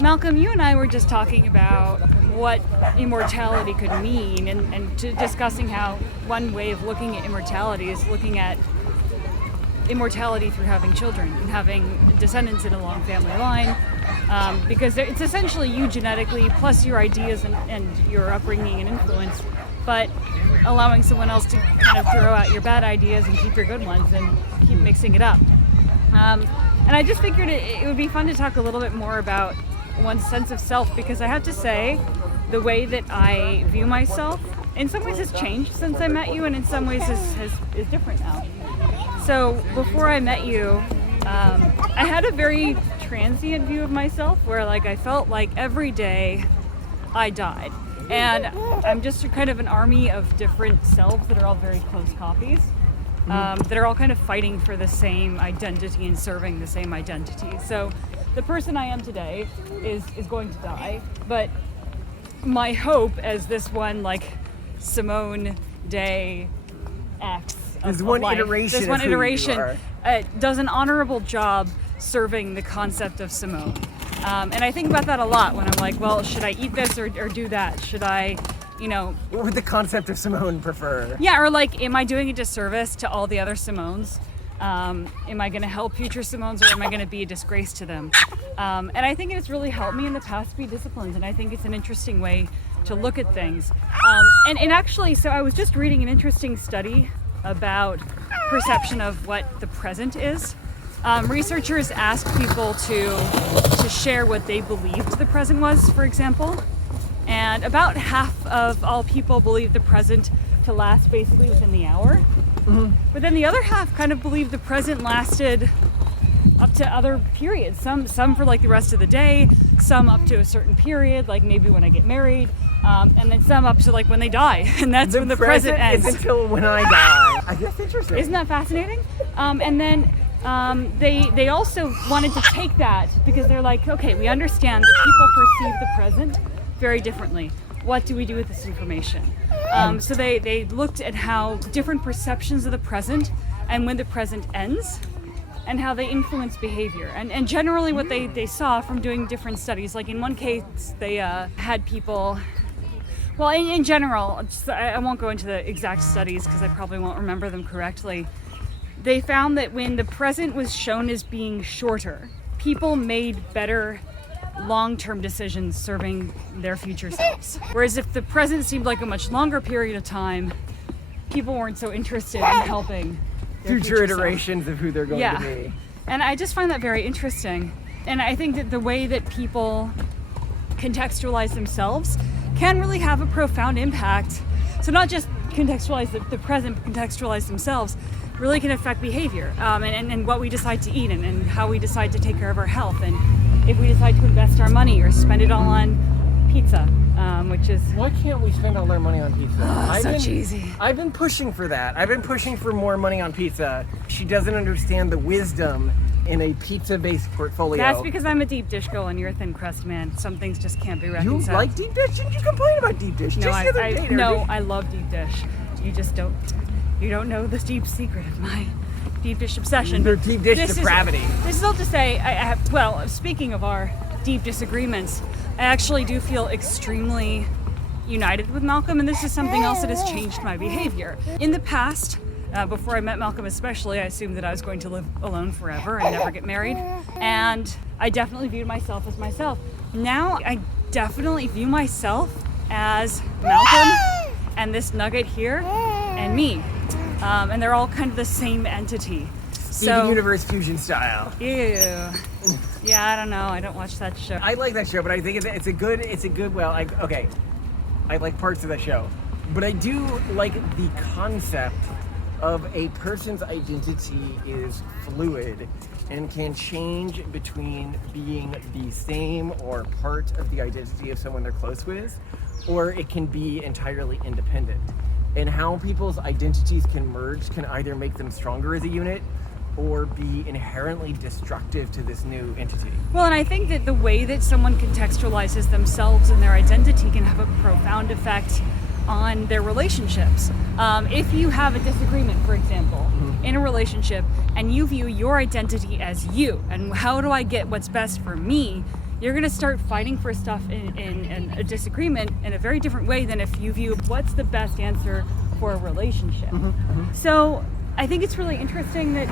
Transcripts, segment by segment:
Malcolm, you and I were just talking about what immortality could mean, and discussing how one way of looking at immortality is looking at immortality through having children and having descendants in a long family line, because it's essentially you genetically plus your ideas and your upbringing and influence, but allowing someone else to kind of throw out your bad ideas and keep your good ones and keep mixing it up. And I just figured it would be fun to talk a little bit more about one's sense of self, because I have to say the way that I view myself in some ways has changed since I met you, and in some ways is different now. So before I met you, I had a very transient view of myself where I felt like every day I died. And I'm just kind of an army of different selves that are all very close copies, that are all kind of fighting for the same identity and serving the same identity. So the person I am today is going to die, but my hope as this one Simone Day X This one iteration does an honorable job serving the concept of Simone. And I think about that a lot when I'm like, well, should I eat this or do that? Should I, What would the concept of Simone prefer? Yeah, or am I doing a disservice to all the other Simones? Am I going to help future Simones, or am I going to be a disgrace to them? And I think it's really helped me in the past to be disciplined, and I think it's an interesting way to look at things. And actually, so I was just reading an interesting study about perception of what the present is. Researchers asked people to share what they believed the present was, for example. And about half of all people believe the present to last basically within the hour. Mm-hmm. But then the other half kind of believe the present lasted up to other periods. Some for the rest of the day, some up to a certain period, like maybe when I get married, and then some up to when they die, and that's when the present ends. Is until when I die. I guess interesting. Isn't that fascinating? And then they also wanted to take that, because they're like, okay, we understand that people perceive the present very differently. What do we do with this information? So they looked at how different perceptions of the present and when the present ends, and how they influence behavior. And generally what they saw from doing different studies, in one case they had people, well, in general, I won't go into the exact studies because I probably won't remember them correctly. They found that when the present was shown as being shorter, people made better long-term decisions serving their future selves. Whereas if the present seemed like a much longer period of time, people weren't so interested in helping their future iterations of who they're going to be. And I just find that very interesting. And I think that the way that people contextualize themselves can really have a profound impact. So not just contextualize the present, but contextualize themselves really can affect behavior, and what we decide to eat, and how we decide to take care of our health, and if we decide to invest our money or spend it all on pizza, which is... Why can't we spend all our money on pizza? Cheesy. I've been pushing for that. I've been pushing for more money on pizza. She doesn't understand the wisdom in a pizza-based portfolio. That's because I'm a deep dish girl and you're a thin crust man. Some things just can't be reconciled. You like deep dish? Didn't you complain about deep dish? No, I love deep dish. You just don't... You don't know the deep secret of my deep dish obsession. Their deep dish depravity. This is all to say, speaking of our deep disagreements, I actually do feel extremely united with Malcolm, and this is something else that has changed my behavior. In the past, before I met Malcolm especially, I assumed that I was going to live alone forever and never get married, and I definitely viewed myself as myself. Now, I definitely view myself as Malcolm and this nugget here and me. And they're all kind of the same entity. Steven Universe fusion style. Ew. Yeah, I don't know. I don't watch that show. I like that show, but I think it's a good. I like parts of that show, but I do like the concept of a person's identity is fluid and can change between being the same or part of the identity of someone they're close with, or it can be entirely independent. And how people's identities can merge can either make them stronger as a unit or be inherently destructive to this new entity. Well, and I think that the way that someone contextualizes themselves and their identity can have a profound effect on their relationships. If you have a disagreement, for example, in a relationship, and you view your identity as you, and how do I get what's best for me, you're going to start fighting for stuff in a disagreement in a very different way than if you view what's the best answer for a relationship. So I think it's really interesting that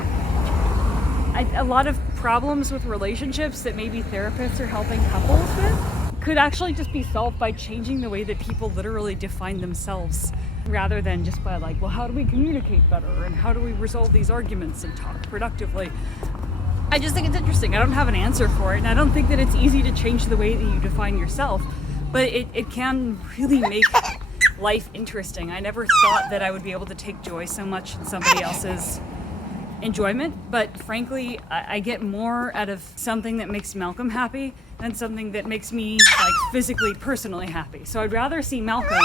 a lot of problems with relationships that maybe therapists are helping couples with could actually just be solved by changing the way that people literally define themselves, rather than just by like, well, how do we communicate better and how do we resolve these arguments and talk productively. I just think it's interesting. I don't have an answer for it, and I don't think that it's easy to change the way that you define yourself, but it can really make life interesting. I never thought that I would be able to take joy so much in somebody else's enjoyment, but frankly, I get more out of something that makes Malcolm happy than something that makes me like physically, personally happy. So I'd rather see Malcolm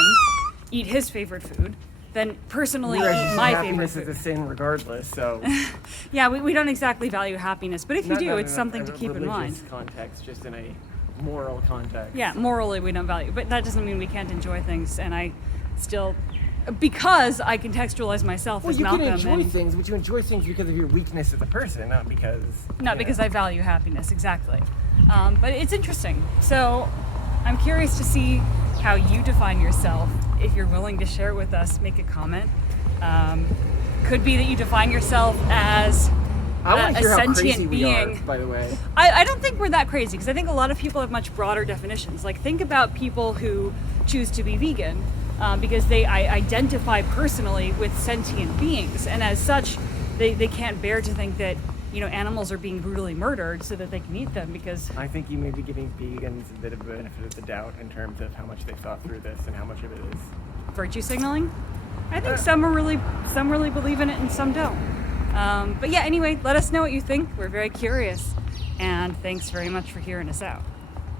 eat his favorite food than personally eat my favorite happiness food. is a sin regardless, so... Yeah, we don't exactly value happiness, but if you do, it's something to keep in mind. Religious context, just in a moral context. Yeah, morally we don't value, but that doesn't mean we can't enjoy things, and I still... Because I contextualize myself as Malcolm. Well, you can enjoy things, but you enjoy things because of your weakness as a person, not because... Because I value happiness, exactly. But it's interesting. So I'm curious to see how you define yourself. If you're willing to share it with us, make a comment. Could be that you define yourself as I a sentient we being. are, by the way. I don't think we're that crazy, because I think a lot of people have much broader definitions. Like, think about people who choose to be vegan because they identify personally with sentient beings, and as such, they can't bear to think that animals are being brutally murdered so that they can eat them, because... I think you may be giving vegans a bit of a benefit of the doubt in terms of how much they've thought through this and how much of it is... virtue signaling? I think some really believe in it and some don't. But yeah, anyway, let us know what you think. We're very curious. And thanks very much for hearing us out.